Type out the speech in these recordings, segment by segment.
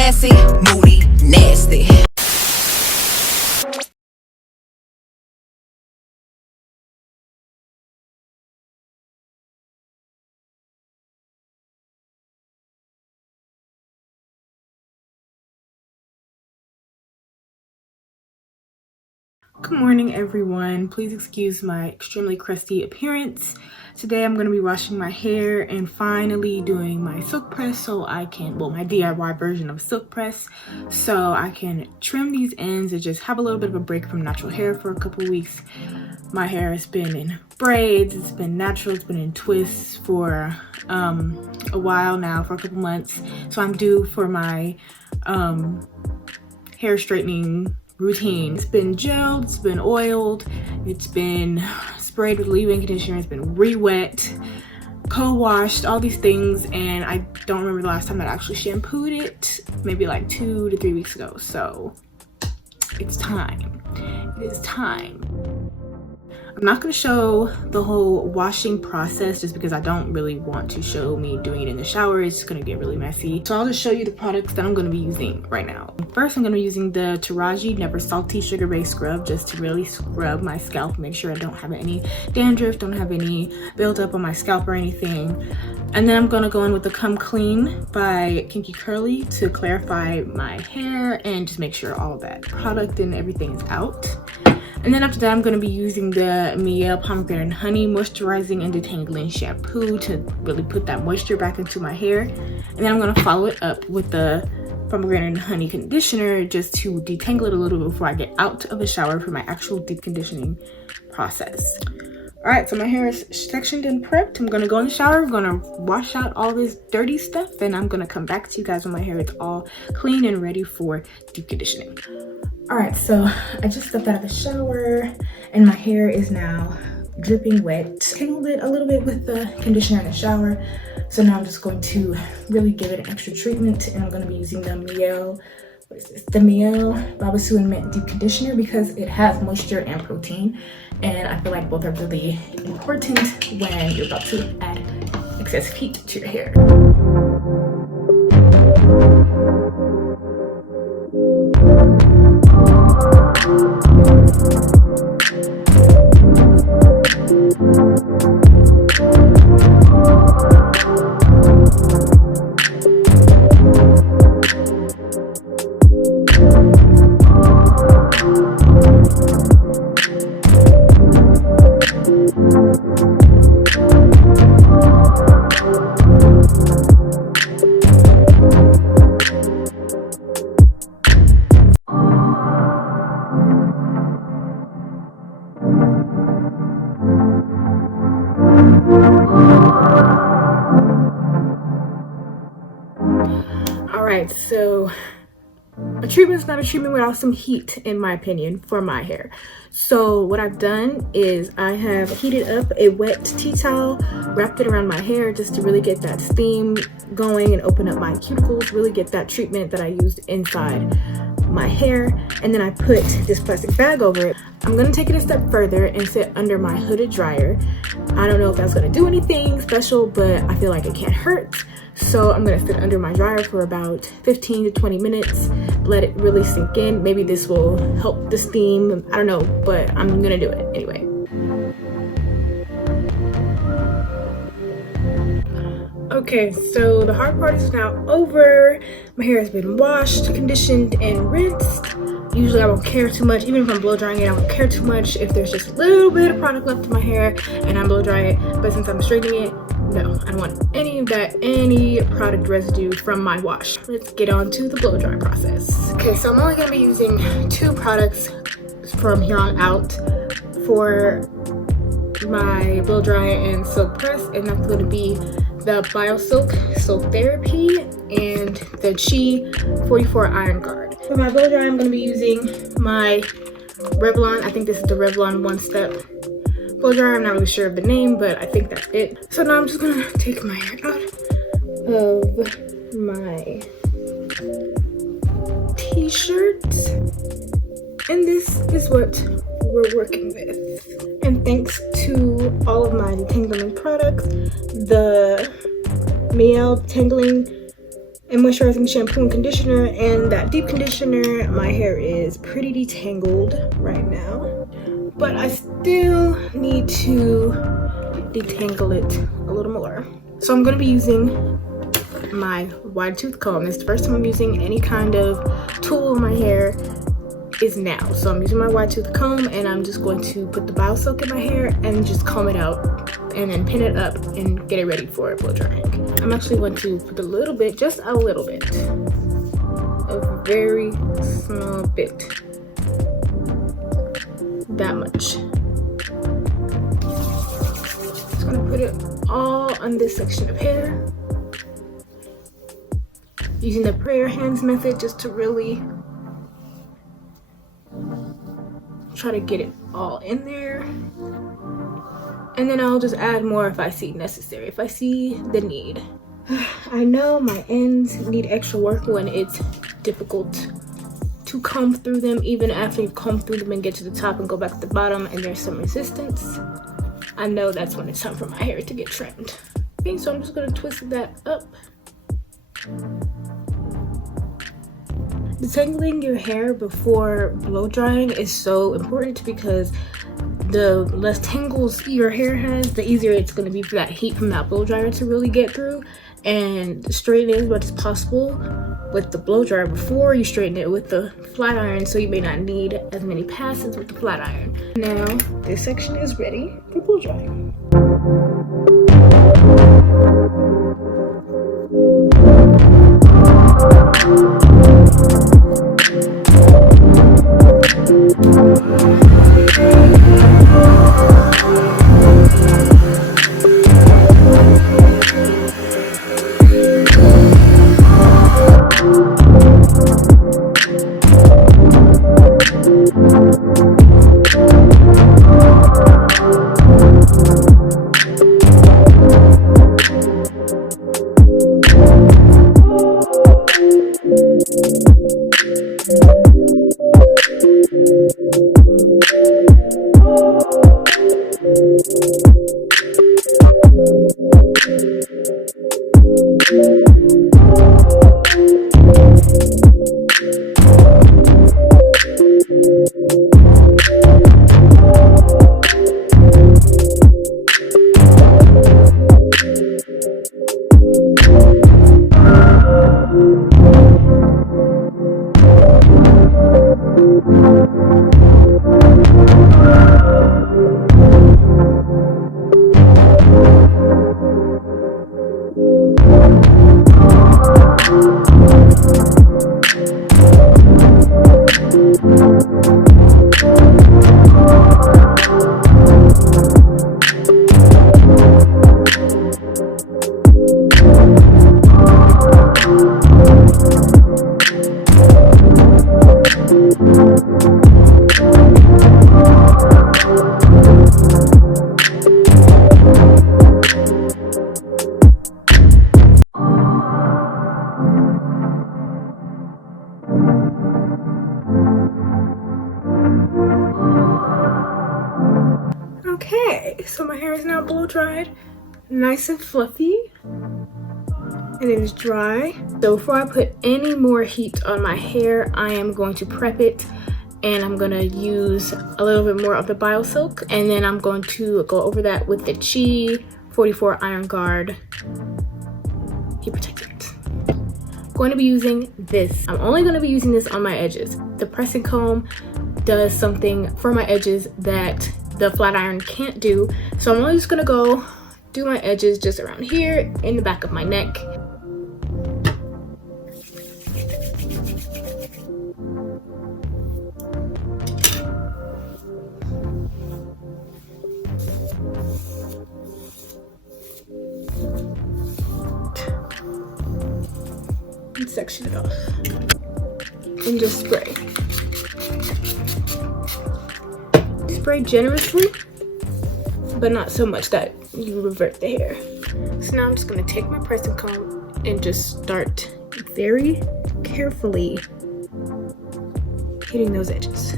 sassy, moody, nasty. Good morning, everyone. Please excuse my extremely crusty appearance. Today I'm going to be washing my hair and finally doing my silk press so I can, well, my DIY version of silk press, so I can trim these ends and just have a little bit of a break from natural hair for a couple weeks. My hair has been in braids, it's been natural, it's been in twists for a while now, for a couple months. So I'm due for my hair straightening routine. It's been gelled, it's been oiled, it's been sprayed with leave-in conditioner, it's been re-wet, co-washed, all these things, and I don't remember the last time that I actually shampooed it, maybe like 2 to 3 weeks ago. So it's time. It is time. I'm not going to show the whole washing process just because I don't really want to show me doing it in the shower. It's going to get really messy. So I'll just show you the products that I'm going to be using right now. First, I'm going to be using the Taraji Never Salty Sugar-Based Scrub just to really scrub my scalp, make sure I don't have any dandruff, don't have any buildup on my scalp or anything. And then I'm going to go in with the Come Clean by Kinky Curly to clarify my hair and just make sure all of that product and everything is out. And then after that, I'm going to be using the Miel Pomegranate and Honey Moisturizing and Detangling Shampoo to really put that moisture back into my hair. And then I'm going to follow it up with the Pomegranate and Honey Conditioner just to detangle it a little bit before I get out of the shower for my actual deep conditioning process. Alright, so my hair is sectioned and prepped. I'm going to go in the shower, I'm going to wash out all this dirty stuff, and I'm going to come back to you guys when my hair is all clean and ready for deep conditioning. Alright, so I just stepped out of the shower and my hair is now dripping wet. Tangled it a little bit with the conditioner in the shower. So now I'm just going to really give it an extra treatment, and I'm going to be using the Miel, the Miel Babasu and Mint Deep Conditioner because it has moisture and protein. And I feel like both are really important when you're about to add excessive heat to your hair. Alright, so a treatment is not a treatment without some heat, in my opinion, for my hair. So what I've done is I have heated up a wet tea towel, wrapped it around my hair just to really get that steam going and open up my cuticles, really get that treatment that I used inside my hair. And then I put this plastic bag over it. I'm going to take it a step further and sit under my hooded dryer. I don't know if that's going to do anything special, but I feel like it can't hurt. So I'm gonna sit under my dryer for about 15 to 20 minutes, let it really sink in. Maybe this will help the steam, I don't know, but I'm gonna do it anyway. Okay, so the hard part is now over. My hair has been washed, conditioned, and rinsed. Usually I won't care too much, even if I'm blow drying it, I won't care too much if there's just a little bit of product left in my hair and I'm blow drying it. But since I'm straightening it, no, I don't want any of that, any product residue from my wash. Let's get on to the blow dry process. Okay, so I'm only gonna be using 2 products from here on out for my blow dry and silk press, and that's gonna be the BioSilk Silk Therapy and the Chi 44 Iron Guard. For my blow dry, I'm gonna be using my Revlon, I think this is the Revlon One Step blow dryer. I'm not really sure of the name, but I think that's it. So now I'm just gonna take my hair out of my t-shirt, and this is what we're working with. And thanks to all of my detangling products, the Miel Detangling and moisturizing shampoo and conditioner and that deep conditioner. My hair is pretty detangled right now, but I still need to detangle it a little more. So I'm going to be using my wide tooth comb. It's the first time I'm using any kind of tool in my hair is now. So I'm using my wide tooth comb, and I'm just going to put the bio silk in my hair and just comb it out and then pin it up and get it ready for blow drying. I'm actually going to put a little bit, just a little bit, a very small bit, that much. Just gonna put it all on this section of hair, using the prayer hands method just to really try to get it all in there. And then I'll just add more if I see necessary, if I see the need. I know my ends need extra work when it's difficult to comb through them, even after you comb through them and get to the top and go back to the bottom and there's some resistance. I know that's when it's time for my hair to get trimmed. Okay, so I'm just gonna twist that up. Detangling your hair before blow drying is so important because the less tangles your hair has, the easier it's going to be for that heat from that blow dryer to really get through, and straighten it as much as possible with the blow dryer before you straighten it with the flat iron, so you may not need as many passes with the flat iron. Now this section is ready for blow drying. Okay, so my hair is now blow dried, nice and fluffy, and it is dry. So before I put any more heat on my hair, I am going to prep it, and I'm gonna use a little bit more of the bio silk, and then I'm going to go over that with the Chi 44 Iron Guard heat protectant. I'm going to be using this. I'm only going to be using this on my edges. The pressing comb does something for my edges that the flat iron can't do, so I'm only just gonna go do my edges just around here in the back of my neck. And section it off and just spray. Spray generously, but not so much that you revert the hair. So now I'm just going to take my pressing comb and just start very carefully hitting those edges.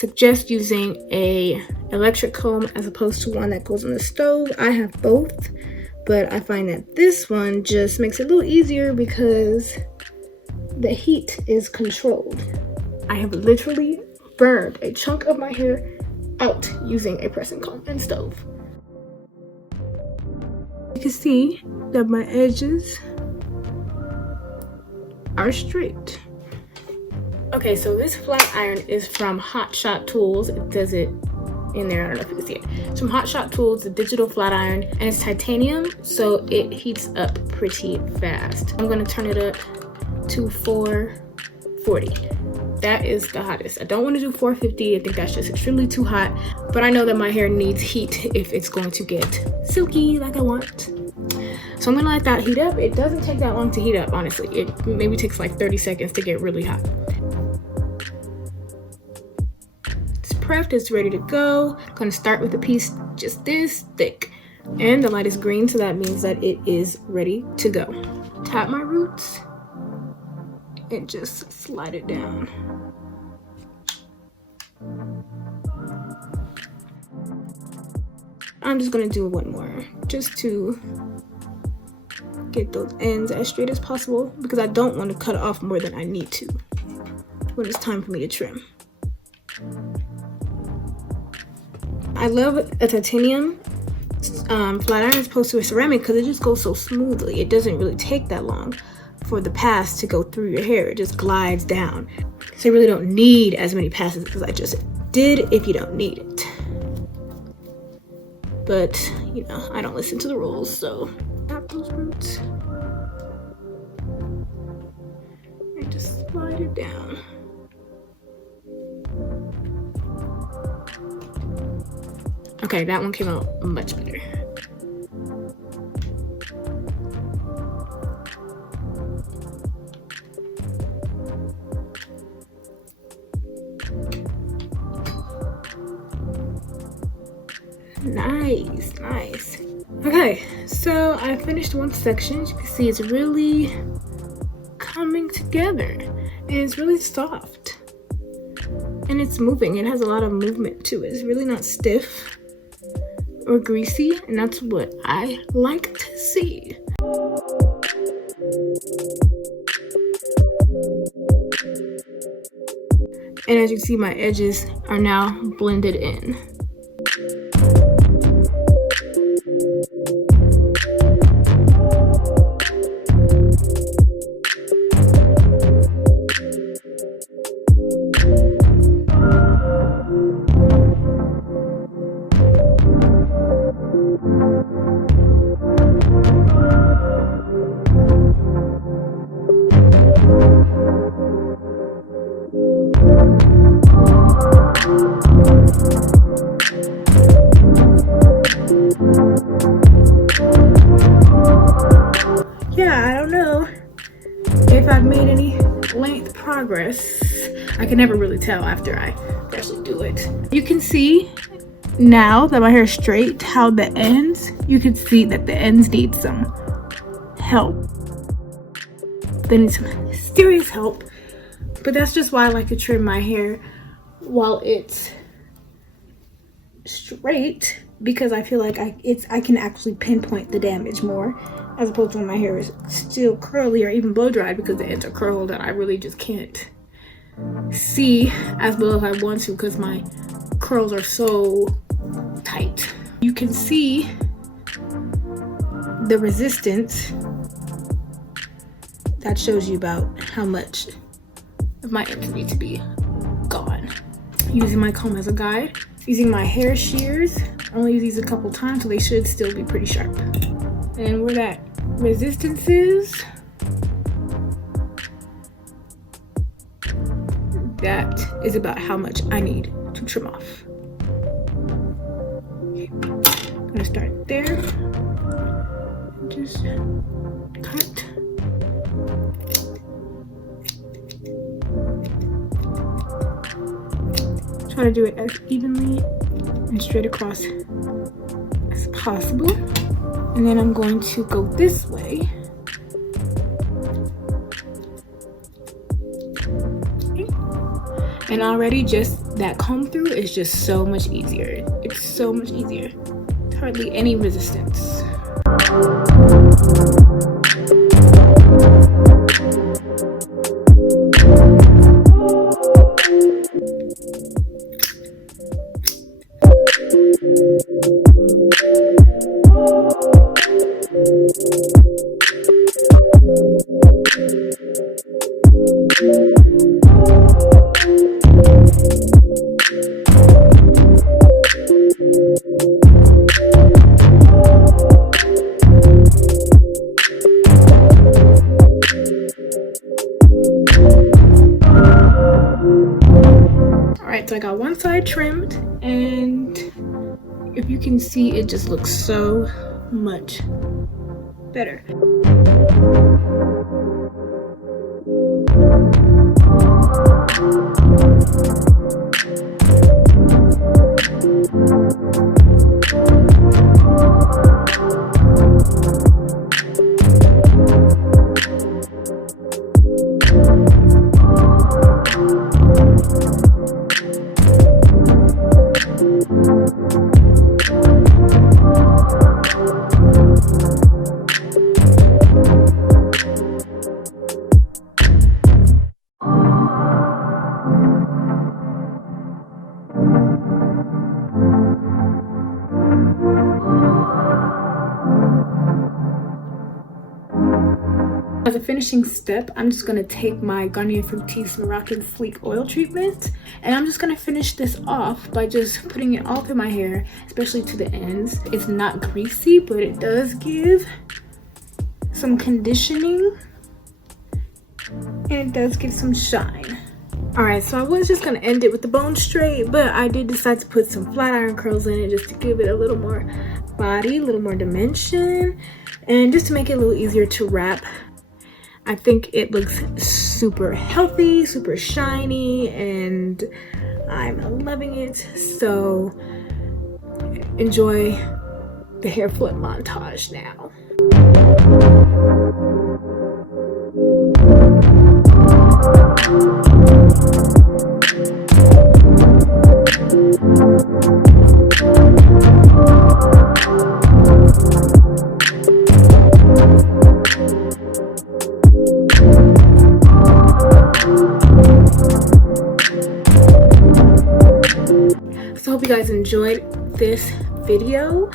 suggest using a electric comb as opposed to one that goes on the stove. I have both, but I find that this one just makes it a little easier because the heat is controlled. I have literally burned a chunk of my hair out using a pressing comb and stove. You can see that my edges are straight. Okay, so this flat iron is from Hot Shot Tools. It does it in there, I don't know if you can see it. It's from Hot Shot Tools, the digital flat iron, and it's titanium, so it heats up pretty fast. I'm gonna turn it up to 440. That is the hottest. I don't want to do 450. I think that's just extremely too hot, but I know that my hair needs heat if it's going to get silky like I want. So I'm gonna let that heat up. It doesn't take that long to heat up, honestly. It maybe takes like 30 seconds to get really hot. It's prepped, it's ready to go. I'm gonna start with a piece just this thick. And the light is green, so that means that it is ready to go. Tap my roots and just slide it down. I'm just gonna do one more just to get those ends as straight as possible because I don't want to cut off more than I need to when it's time for me to trim. I love a titanium flat iron as opposed to a ceramic because it just goes so smoothly. It doesn't really take that long for the pass to go through your hair. It just glides down. So you really don't need as many passes as I just did if you don't need it. But, you know, I don't listen to the rules, so tap those roots. And just slide it down. Okay, that one came out much better. Nice, nice. Okay, so I finished one section. As you can see, it's really coming together and it's really soft and it's moving. It has a lot of movement to it. It's really not stiff or greasy, and that's what I like to see. And as you can see, my edges are now blended in. Yeah, I don't know if I've made any length progress. I can never really tell after I actually do it. You can see now that my hair is straight how the ends, you can see that the ends need some help. They need some serious help, but that's just why I like to trim my hair while it's straight, because I feel like I can actually pinpoint the damage more, as opposed to when my hair is still curly or even blow dried, because the ends are curled and I really just can't see as well as I want to because my curls are so tight. You can see the resistance. That shows you about how much of my ends need to be gone. Using my comb as a guide. Using my hair shears. I only use these a couple times, so they should still be pretty sharp. And where that resistance is, that is about how much I need to trim off. Okay. I'm gonna start there. And just cut. Try to do it as evenly and straight across as possible. And then I'm going to go this way. Okay. And already just that comb through is just so much easier. It's so much easier. Hardly any resistance. So I got one side trimmed, and if you can see, it just looks so much better. As a finishing step, I'm just gonna take my Garnier Fructis Moroccan Sleek Oil Treatment, and I'm just gonna finish this off by just putting it all through my hair, especially to the ends. It's not greasy, but it does give some conditioning, and it does give some shine. All right, so I was just gonna end it with the bone straight, but I did decide to put some flat iron curls in it just to give it a little more body, a little more dimension, and just to make it a little easier to wrap. I think it looks super healthy, super shiny, and I'm loving it. So enjoy the hair flip montage now. So hope you guys enjoyed this video,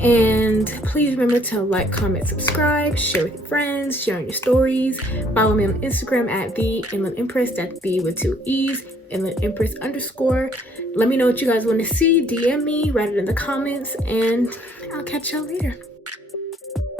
and please remember to like, comment, subscribe, share with your friends, share on your stories. Follow me on Instagram at the Inland Empress. That's the with 2 E's, Inland Empress _. Let me know what you guys want to see. DM me, write it in the comments, and I'll catch y'all later.